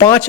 5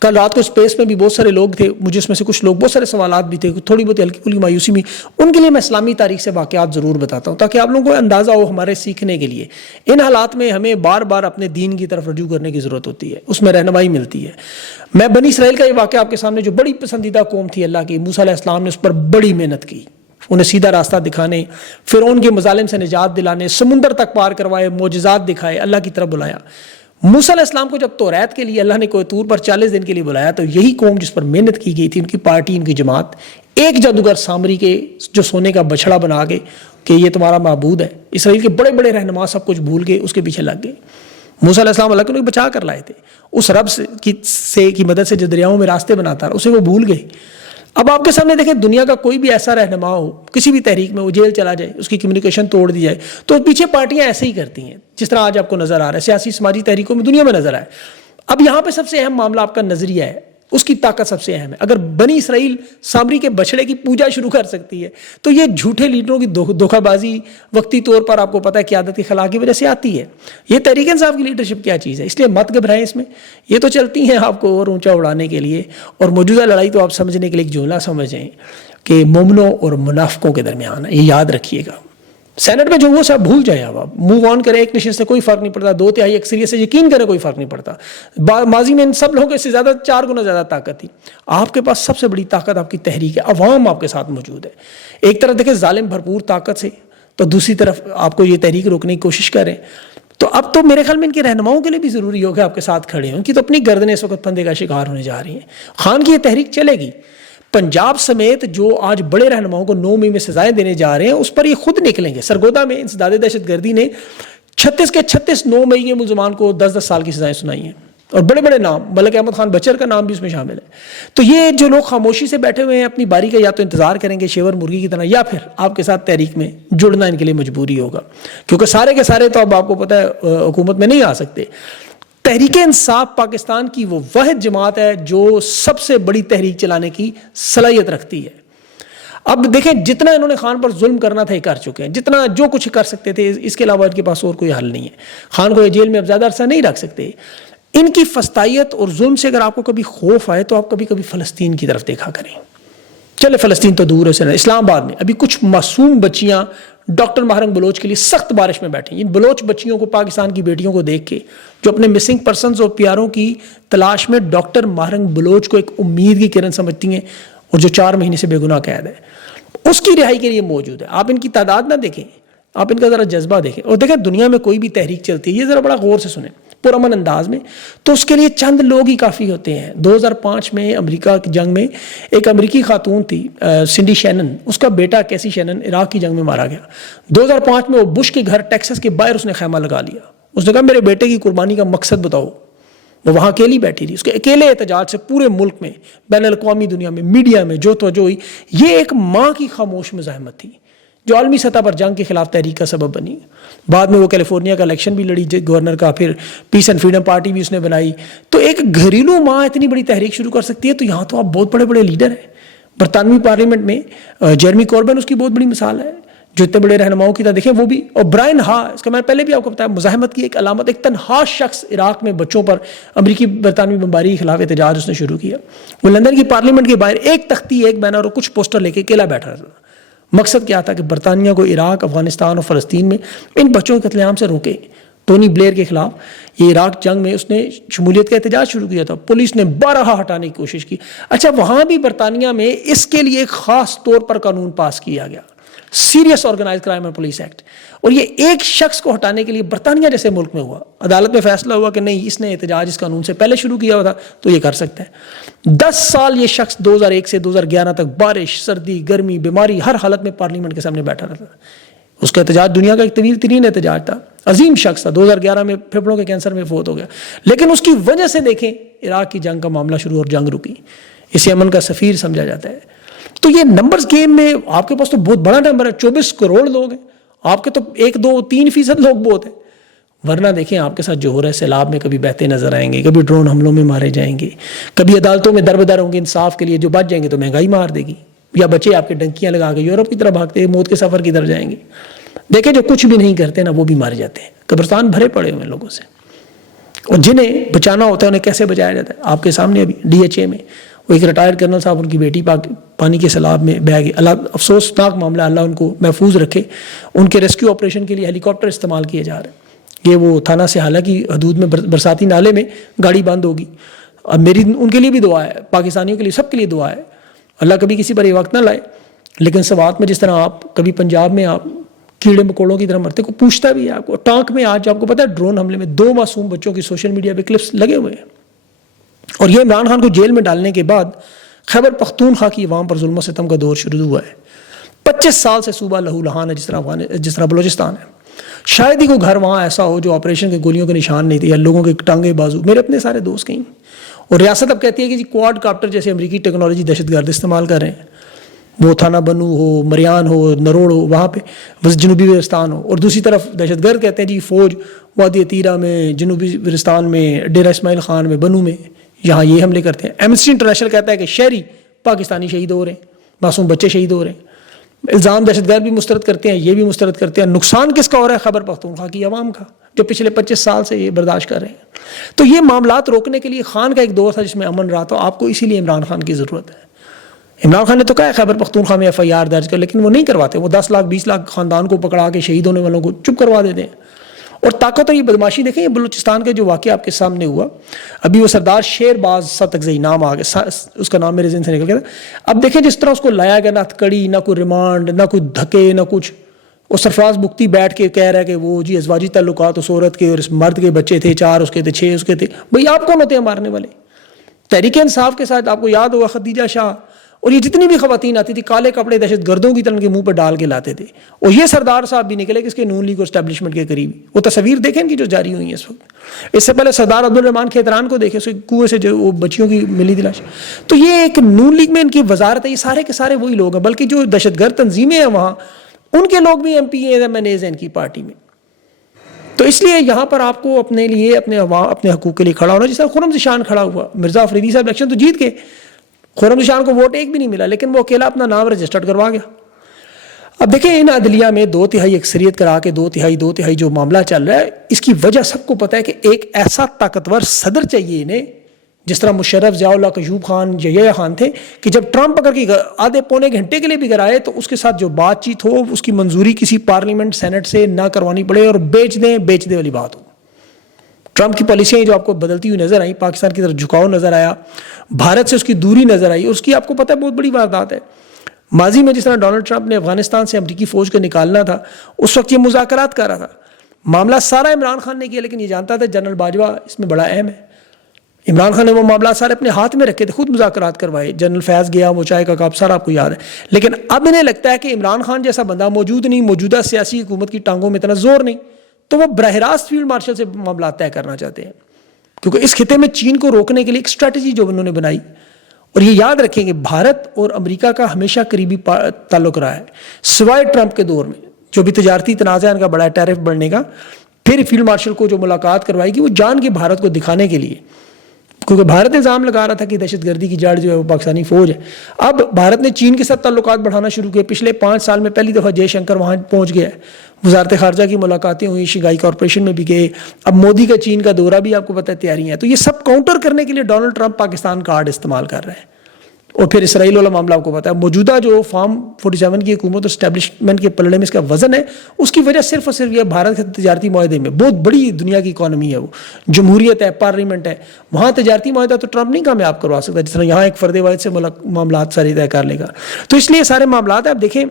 کل رات کو اسپیس میں بھی بہت سارے لوگ تھے, مجھے اس میں سے کچھ لوگ, بہت سارے سوالات بھی تھے, تھوڑی بہت ہلکی پھلکی مایوسی بھی, ان کے لیے میں اسلامی تاریخ سے واقعات ضرور بتاتا ہوں تاکہ آپ لوگوں کو اندازہ ہو ہمارے سیکھنے کے لیے. ان حالات میں ہمیں بار بار اپنے دین کی طرف رجوع کرنے کی ضرورت ہوتی ہے, اس میں رہنمائی ملتی ہے. میں بنی اسرائیل کا یہ واقعہ آپ کے سامنے, جو بڑی پسندیدہ قوم تھی اللہ کی, موسیٰ علیہ السلام نے اس پر بڑی محنت کی, انہیں سیدھا راستہ دکھانے, فرعون کے مظالم سے نجات دلانے, سمندر تک پار کروائے, معجزات دکھائے, اللہ کی طرف بلایا. موسیٰ علیہ السلام کو جب توریت کے لیے اللہ نے کوہ طور پر 40 دن کے لیے بلایا تو یہی قوم جس پر محنت کی گئی تھی, ان کی پارٹی, ان کی جماعت, ایک جادوگر سامری کے جو سونے کا بچڑا بنا کے کہ یہ تمہارا معبود ہے, اسرائیل کے بڑے بڑے رہنما سب کچھ بھول کے اس کے پیچھے لگ گئے. موسیٰ علیہ السلام اللہ کو بچا کر لائے تھے, اس رب کی مدد سے جو دریاؤں میں راستے بناتا رہا, اسے وہ بھول گئے. اب آپ کے سامنے دیکھیں, دنیا کا کوئی بھی ایسا رہنما ہو کسی بھی تحریک میں, وہ جیل چلا جائے, اس کی کمیونیکیشن توڑ دی جائے, تو پیچھے پارٹیاں ایسے ہی کرتی ہیں جس طرح آج آپ کو نظر آ رہا ہے سیاسی سماجی تحریکوں میں دنیا میں نظر آئے. اب یہاں پہ سب سے اہم معاملہ آپ کا نظریہ ہے, اس کی طاقت سب سے اہم ہے. اگر بنی اسرائیل سامری کے بچڑے کی پوجا شروع کر سکتی ہے تو یہ جھوٹے لیڈروں کی دھوکہ بازی وقتی طور پر آپ کو پتہ ہے قیادت کی خلا کی وجہ سے آتی ہے. یہ تحریک انصاف کی لیڈرشپ کیا چیز ہے, اس لیے مت گھبرائیں اس میں, یہ تو چلتی ہیں آپ کو اور اونچا اڑانے کے لیے. اور موجودہ لڑائی تو آپ سمجھنے کے لیے ایک جملہ سمجھیں کہ مومنوں اور منافقوں کے درمیان ہے, یہ یاد رکھیے گا. سینٹ میں جو وہ سب بھول جائیں, اب موو آن کریں, ایک نشست سے کوئی فرق نہیں پڑتا, 2/3 اکثریت سے یقین کریں کوئی فرق نہیں پڑتا. ماضی میں ان سب لوگوں سے زیادہ 4 گنا زیادہ طاقت تھی. آپ کے پاس سب سے بڑی طاقت آپ کی تحریک ہے, عوام آپ کے ساتھ موجود ہے. ایک طرف دیکھیں ظالم بھرپور طاقت سے, تو دوسری طرف آپ کو یہ تحریک روکنے کی کوشش کریں. تو اب تو میرے خیال میں ان کے رہنماؤں کے لیے بھی ضروری ہوگا آپ کے ساتھ کھڑے ہوں, ان کی تو اپنی گردنیں اس وقت پھندے کا شکار ہونے جا رہی ہیں. خان کی یہ تحریک چلے گی, پنجاب سمیت جو آج بڑے رہنماؤں کو 9 مئی میں سزائیں دینے جا رہے ہیں اس پر یہ خود نکلیں گے. سرگودا میں انسداد دہشت گردی نے 36 کے 36 9 مئی کے ملزمان کو 10-10 سال کی سزائیں سنائی ہیں, اور بڑے بڑے نام, ملک احمد خان بچر کا نام بھی اس میں شامل ہے. تو یہ جو لوگ خاموشی سے بیٹھے ہوئے ہیں اپنی باری کا یا تو انتظار کریں گے شیور مرغی کی طرح, یا پھر آپ کے ساتھ تحریک میں جڑنا ان کے لیے مجبوری ہوگا, کیونکہ سارے کے سارے تو اب آپ کو پتہ ہے حکومت میں نہیں آ سکتے. تحریک انصاف پاکستان کی وہ واحد جماعت ہے جو سب سے بڑی تحریک چلانے کی صلاحیت رکھتی ہے. اب دیکھیں جتنا انہوں نے خان پر ظلم کرنا تھا یہ کر چکے ہیں, جتنا جو کچھ کر سکتے تھے, اس کے علاوہ ان کے پاس اور کوئی حل نہیں ہے. خان کو یہ جیل میں اب زیادہ عرصہ نہیں رکھ سکتے. ان کی فسطائیت اور ظلم سے اگر آپ کو کبھی خوف آئے تو آپ کبھی کبھی فلسطین کی طرف دیکھا کریں. چلے فلسطین تو دور ہے, اسلام آباد میں ابھی کچھ معصوم بچیاں ڈاکٹر ماہرنگ بلوچ کے لیے سخت بارش میں بیٹھیں. ان بلوچ بچیوں کو, پاکستان کی بیٹیوں کو دیکھ کے, جو اپنے مسنگ پرسنز اور پیاروں کی تلاش میں ڈاکٹر ماہرنگ بلوچ کو ایک امید کی کرن سمجھتی ہیں, اور جو 4 مہینے سے بے گناہ قید ہے, اس کی رہائی کے لیے موجود ہے. آپ ان کی تعداد نہ دیکھیں, آپ ان کا ذرا جذبہ دیکھیں. اور دیکھیں دنیا میں کوئی بھی تحریک چلتی ہے, یہ ذرا بڑا غور سے سنیں پرامن انداز میں, تو اس کے لیے چند لوگ ہی کافی ہوتے ہیں. 2005 میں امریکہ کی جنگ میں ایک امریکی خاتون تھی سنڈی شینن, اس کا بیٹا کیسی شینن عراق کی جنگ میں مارا گیا. 2005 میں وہ بش کے گھر ٹیکساس کے باہر اس نے خیمہ لگا لیا. اس نے کہا میرے بیٹے کی قربانی کا مقصد بتاؤ. وہ وہاں اکیلی بیٹھی تھی, اس کے اکیلے احتجاج سے پورے ملک میں, بین الاقوامی دنیا میں, میڈیا میں جو توجہ ہوئی. یہ ایک ماں کی خاموش مزاحمت تھی جو عالمی سطح پر جنگ کے خلاف تحریک کا سبب بنی. بعد میں وہ کیلیفورنیا کا الیکشن بھی لڑی گورنر کا, پھر پیس اینڈ فریڈم پارٹی بھی اس نے بنائی. تو ایک گھریلو ماں اتنی بڑی تحریک شروع کر سکتی ہے, تو یہاں تو آپ بہت بڑے بڑے لیڈر ہیں. برطانوی پارلیمنٹ میں جیرمی کوربن اس کی بہت بڑی مثال ہے, جو اتنے بڑے رہنماؤں کی طرح دیکھیں وہ بھی. اور برائن ہا, اس کا میں پہلے بھی آپ کو بتایا, مزاحمت کی ایک علامت, ایک تنہا شخص عراق میں بچوں پر امریکی برطانوی بمباری کے خلاف احتجاج اس نے شروع کیا. وہ لندن کی پارلیمنٹ کے باہر ایک تختی, ایک بینر اور کچھ پوسٹر لے کے اکیلا بیٹھا رہا تھا. مقصد کیا تھا کہ برطانیہ کو عراق, افغانستان اور فلسطین میں ان بچوں کے قتل عام سے روکے. ٹونی بلیئر کے خلاف یہ عراق جنگ میں اس نے شمولیت کا احتجاج شروع کیا تھا, پولیس نے 12 ہٹانے کی کوشش کی. اچھا وہاں بھی برطانیہ میں اس کے لیے ایک خاص طور پر قانون پاس کیا گیا, Serious Organised Crime and Police Act, اور یہ ایک شخص کو ہٹانے کے لیے برطانیہ جیسے ملک میں ہوا. عدالت میں فیصلہ ہوا کہ نہیں, اس نے احتجاج اس قانون سے پہلے شروع کیا ہوا تھا تو یہ کر سکتا ہے. 10 سال یہ شخص 2001 سے 2011 تک بارش, سردی, گرمی, بیماری, ہر حالت میں پارلیمنٹ کے سامنے بیٹھا رہتا تھا. اس کا احتجاج دنیا کا ایک طویل ترین احتجاج تھا. عظیم شخص تھا, 2011 میں پھیپھڑوں کے کینسر میں فوت ہو گیا. لیکن اس کی وجہ سے دیکھیں عراق کی جنگ کا معاملہ شروع اور جنگ رکی. اسے امن کا سفیر سمجھا جاتا ہے. تو یہ نمبرز گیم میں آپ کے پاس تو بہت بڑا نمبر ہے, 24 کروڑ لوگ ہیں. آپ کے تو 1-2-3% لوگ بہت ہیں. ورنہ دیکھیں آپ کے ساتھ جو ہو رہا ہے, سیلاب میں کبھی بہتے نظر آئیں گے, کبھی ڈرون حملوں میں مارے جائیں گے, کبھی عدالتوں میں در بدر ہوں گے انصاف کے لیے. جو بچ جائیں گے تو مہنگائی مار دے گی, یا بچے آپ کے ڈنکیاں لگا کے یورپ کی طرف بھاگتے ہیں, موت کے سفر کی طرف جائیں گے. دیکھیں جو کچھ بھی نہیں کرتے نا وہ بھی مارے جاتے ہیں. قبرستان بھرے پڑے ہوئے لوگوں سے. اور جنہیں بچانا ہوتا ہے انہیں کیسے بچایا جاتا ہے آپ کے سامنے ابھی DHA میں وہ ایک ریٹائرڈ کرنل صاحب ان کی بیٹی پانی کے سیلاب میں بہہ گئی. اللہ افسوسناک معاملہ, اللہ ان کو محفوظ رکھے. ان کے ریسکیو آپریشن کے لیے ہیلی کاپٹر استعمال کیے جا رہے ہیں. یہ وہ تھانہ سے حالانکہ حدود میں برساتی نالے میں گاڑی بند ہوگی. اب میری ان کے لیے بھی دعا ہے, پاکستانیوں کے لیے, سب کے لیے دعا ہے, اللہ کبھی کسی پر یہ وقت نہ لائے. لیکن سوات میں جس طرح آپ کبھی پنجاب میں آپ کیڑے مکوڑوں کی طرح مرتے, کو پوچھتا بھی ہے آپ کو. ٹانک میں آج آپ کو پتا ہے ڈرون حملے میں 2 معصوم بچوں کی سوشل میڈیا پہ کلپس لگے ہوئے ہیں. اور یہ عمران خان کو جیل میں ڈالنے کے بعد خیبر پختونخوا کی عوام پر ظلم و ستم کا دور شروع ہوا ہے. 25 سال سے صوبہ لہو لہان ہے جس طرح بلوچستان ہے. شاید ہی کوئی گھر وہاں ایسا ہو جو آپریشن کے گولیوں کے نشان نہیں تھے یا لوگوں کے ٹانگے بازو. میرے اپنے سارے دوست کہیں. اور ریاست اب کہتی ہے کہ جی کوڈ کاپٹر جیسے امریکی ٹیکنالوجی دہشت گرد استعمال کر رہے ہیں. وہ تھانہ بنو ہو, مریان ہو, نروڑ ہو, وہاں پہ جنوبی وزیرستان ہو. اور دوسری طرف دہشت گرد کہتے ہیں جی فوج وادی عتیرہ میں, جنوبی وزیرستان میں, ڈیرہ اسماعیل خان میں, بنو میں, یہاں یہ حملے کرتے ہیں. ایمنسٹی انٹرنیشنل کہتا ہے کہ شہری پاکستانی شہید ہو رہے ہیں, معصوم بچے شہید ہو رہے ہیں. الزام دہشت گرد بھی مسترد کرتے ہیں, یہ بھی مسترد کرتے ہیں. نقصان کس کا ہو رہا ہے؟ خیبر پختونخوا کی عوام کا, جو پچھلے 25 سال سے یہ برداشت کر رہے ہیں. تو یہ معاملات روکنے کے لیے خان کا ایک دور تھا جس میں امن رہا. تو آپ کو اسی لیے عمران خان کی ضرورت ہے. عمران خان نے تو کہا ہے خیبر پختونخوا میں FIR درج کر, لیکن وہ نہیں کرواتے. وہ 10 لاکھ 20 لاکھ خاندان کو پکڑا کے شہید ہونے والوں کو چپ کروا دیتے ہیں. اور طاقت اور یہ بدماشی دیکھیں, یہ بلوچستان کا جو واقعہ آپ کے سامنے ہوا, ابھی وہ سردار شیر باز ستکزئی نام آ گیا, اس کا نام میرے ذہن سے نکل گیا. اب دیکھیں جس طرح اس کو لایا گیا, نہ ہتکڑی, نہ کوئی ریمانڈ, نہ کوئی دھکے, نہ کچھ. اور سرفراز بگٹی بیٹھ کے کہہ رہا ہے کہ وہ جی ازواجی تعلقات اس عورت کے اور اس مرد کے بچے تھے, 4 اس کے تھے, 6 اس کے تھے. بھئی آپ کون ہوتے ہیں مارنے والے؟ تحریک انصاف کے ساتھ آپ کو یاد ہوگا خدیجہ شاہ اور یہ جتنی بھی خواتین آتی تھی کالے کپڑے دہشت گردوں کی طرح کے منہ پر ڈال کے لاتے تھے. اور یہ سردار صاحب بھی نکلے کہ اس کے نون لیگ اور اسٹیبلشمنٹ کے قریب. وہ تصویر دیکھیں ان کی جو جاری ہوئی ہیں اس وقت. اس سے پہلے سردار عبدالرحمان کھیتران کو دیکھیں, اس کے کنویں سے جو وہ بچیوں کی ملی تھی لاش. تو یہ ایک نون لیگ میں ان کی وزارت ہے. یہ سارے کے سارے وہی لوگ ہیں, بلکہ جو دہشت گرد تنظیمیں ہیں وہاں ان کے لوگ بھی MP MNAs ہیں ان کی پارٹی میں. تو اس لیے یہاں پر آپ کو اپنے لیے اپنے حقوق کے لیے کھڑا ہونا. جس طرح خرم ذیشان کھڑا ہوا, مرزا افریدی صاحب الیکشن تو جیت گئے, خرم ذیشان کو ووٹ ایک بھی نہیں ملا, لیکن وہ اکیلا اپنا نام رجسٹرڈ کروا گیا. اب دیکھیں ان عدلیہ میں 2/3 اکثریت کرا کے 2/3 جو معاملہ چل رہا ہے, اس کی وجہ سب کو پتہ ہے کہ ایک ایسا طاقتور صدر چاہیے انہیں, جس طرح مشرف, ضیاء اللہ, قیوم خان, یحییٰ خان تھے, کہ جب ٹرمپ اگر کی آدھے پونے گھنٹے کے لیے بھی کرائے تو اس کے ساتھ جو بات چیت ہو اس کی منظوری کسی پارلیمنٹ سینٹ سے نہ کروانی پڑے, اور بیچ دیں والی بات ہو. ٹرمپ کی پالیسیاں جو آپ کو بدلتی ہوئی نظر آئیں, پاکستان کی طرف جھکاؤ نظر آیا, بھارت سے اس کی دوری نظر آئی, اور اس کی آپ کو پتہ ہے بہت بڑی واردات ہے. ماضی میں جس طرح ڈونلڈ ٹرمپ نے افغانستان سے امریکی فوج کو نکالنا تھا, اس وقت یہ مذاکرات کر رہا تھا. معاملہ سارا عمران خان نے کیا, لیکن یہ جانتا تھا جنرل باجوہ اس میں بڑا اہم ہے. عمران خان نے وہ معاملات سارے اپنے ہاتھ میں رکھے تھے, خود مذاکرات کروائے. جنرل فیض گیا, وہ چائے کا کپ, سارا آپ کو یاد ہے. لیکن اب انہیں لگتا ہے کہ عمران خان جیسا بندہ موجود نہیں, موجودہ سیاسی حکومت کی ٹانگوں میں اتنا زور نہیں, تو وہ براہ راست فیلڈ مارشل سے معاملات طے کرنا چاہتے ہیں. کیونکہ اس خطے میں چین کو روکنے کے لیے ایک اسٹریٹجی جو انہوں نے بنائی, اور یہ یاد رکھیں کہ بھارت اور امریکہ کا ہمیشہ قریبی تعلق رہا ہے, سوائے ٹرمپ کے دور میں جو بھی تجارتی تنازع ان کا بڑا ہے, ٹیرف بڑھنے کا. پھر فیلڈ مارشل کو جو ملاقات کروائے گی وہ جان کے بھارت کو دکھانے کے لیے, کیونکہ بھارت الزام لگا رہا تھا کہ دہشت گردی کی جڑ جو ہے وہ پاکستانی فوج ہے. اب بھارت نے چین کے ساتھ تعلقات بڑھانا شروع کیے. پچھلے 5 سال میں پہلی دفعہ جے شنکر وہاں پہنچ گیا ہے, وزارت خارجہ کی ملاقاتیں ہوئی, شنگھائی کارپوریشن میں بھی گئے. اب مودی کا چین کا دورہ بھی آپ کو پتہ ہے تیاری ہے. تو یہ سب کاؤنٹر کرنے کے لیے ڈونلڈ ٹرمپ پاکستان کارڈ استعمال کر رہے ہیں. اور پھر اسرائیل والا معاملہ آپ کو پتہ ہے, موجودہ جو فارم 47 کی حکومت اور اسٹیبلشمنٹ کے پلڑے میں اس کا وزن ہے, اس کی وجہ صرف اور صرف یہ بھارت کے تجارتی معاہدے میں, بہت بڑی دنیا کی اکانومی ہے, وہ جمہوریت ہے, پارلیمنٹ ہے, وہاں تجارتی معاہدہ تو ٹرمپ نہیں کامیاب کروا سکتا, جس طرح یہاں ایک فرد واحد سے معاملات سارے طے کر لے گا. تو اس لیے سارے معاملات ہیں. اب دیکھیں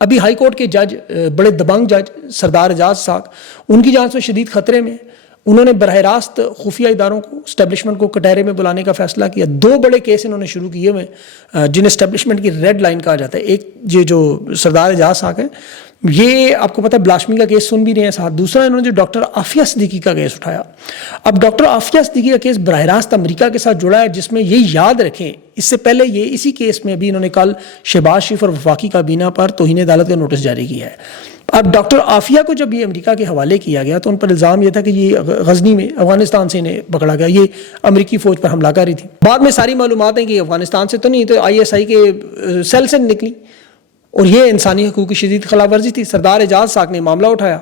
ابھی ہائی کورٹ کے جج, بڑے دبنگ جج سردار اعجاز ساکھ, ان کی جان سے شدید خطرے میں, انہوں نے براہ راست خفیہ اداروں کو, اسٹیبلشمنٹ کو کٹہرے میں بلانے کا فیصلہ کیا. 2 بڑے کیس انہوں نے شروع کیے ہوئے, جنہیں اسٹیبلشمنٹ کی ریڈ لائن کہا جاتا ہے. ایک یہ جو سردار اعجاز ساکھ ہے, یہ آپ کو پتہ ہے بلاسفیمی کا کیس سن بھی رہے ہیں ساتھ. دوسرا انہوں نے جو ڈاکٹر عافیہ صدیقی کا کیس اٹھایا. اب ڈاکٹر عافیہ صدیقی کا کیس براہ راست امریکہ کے ساتھ جڑا ہے, جس میں یہ یاد رکھیں اس سے پہلے یہ اسی کیس میں بھی انہوں نے کل شہباز شریف اور وفاقی کابینہ پر توہین عدالت کا نوٹس جاری کیا ہے. اب ڈاکٹر عافیہ کو جب یہ امریکہ کے حوالے کیا گیا تو ان پر الزام یہ تھا کہ یہ غزنی میں افغانستان سے انہیں پکڑا گیا, یہ امریکی فوج پر حملہ کاری تھی. بعد میں ساری معلومات ہیں کہ افغانستان سے تو نہیں, تو ISI کے سیل سے نکلی, اور یہ انسانی حقوق کی شدید خلاف ورزی تھی. سردار اعجاز ساکھ نے معاملہ اٹھایا,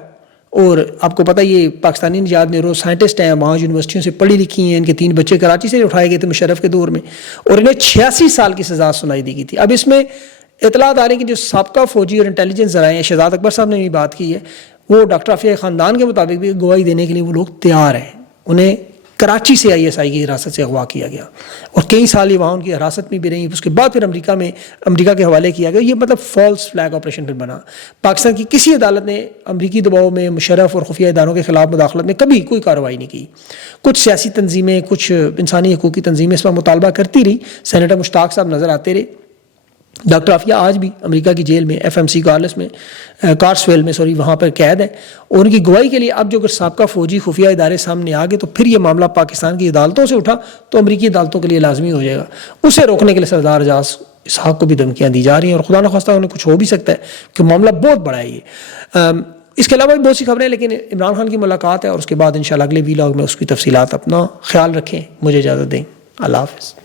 اور آپ کو پتہ یہ پاکستانی نژاد نیورو سائنٹسٹ ہیں, وہاں یونیورسٹیوں سے پڑھی لکھی ہیں, ان کے 3 بچے کراچی سے اٹھائے گئے تھے مشرف کے دور میں, اور انہیں 86 سال کی سزا سنائی دی گئی تھی. اب اس میں اطلاعات آ رہی ہیں کہ جو سابقہ فوجی اور انٹیلیجنس ذرائع ہیں, شہزاد اکبر صاحب نے بھی بات کی ہے, وہ ڈاکٹر عافیہ خاندان کے مطابق بھی گواہی دینے کے لیے وہ لوگ تیار ہیں. انہیں کراچی سے ISI کی حراست سے اغوا کیا گیا اور کئی سال یہ وہاں ان کی حراست میں بھی رہی, اس کے بعد پھر امریکہ کے حوالے کیا گیا. یہ مطلب فالس فلیگ آپریشن پھر بنا. پاکستان کی کسی عدالت نے امریکی دباؤ میں مشرف اور خفیہ اداروں کے خلاف مداخلت میں کبھی کوئی کارروائی نہیں کی. کچھ سیاسی تنظیمیں, کچھ انسانی حقوق کی تنظیمیں اس پر مطالبہ کرتی رہی. سینیٹر مشتاق صاحب نظر آتے رہے. ڈاکٹر عافیہ آج بھی امریکہ کی جیل میں FMC کارسویل میں وہاں پر قید ہے, اور ان کی گواہی کے لیے اب جو اگر سابقہ فوجی خفیہ ادارے سامنے آ گئے تو پھر یہ معاملہ پاکستان کی عدالتوں سے اٹھا تو امریکی عدالتوں کے لیے لازمی ہو جائے گا. اسے روکنے کے لیے سردار اعجاز اسحاق کو بھی دھمکیاں دی جا رہی ہیں, اور خدا نخواستہ انہیں کچھ ہو بھی سکتا ہے کہ معاملہ بہت بڑا ہے یہ. اس کے علاوہ بھی بہت سی خبریں, لیکن عمران خان کی ملاقات ہے اور اس کے بعد انشاءاللہ اگلے ویلاگ میں اس کی تفصیلات. اپنا خیال رکھیں, مجھے اجازت دیں, اللہ حافظ.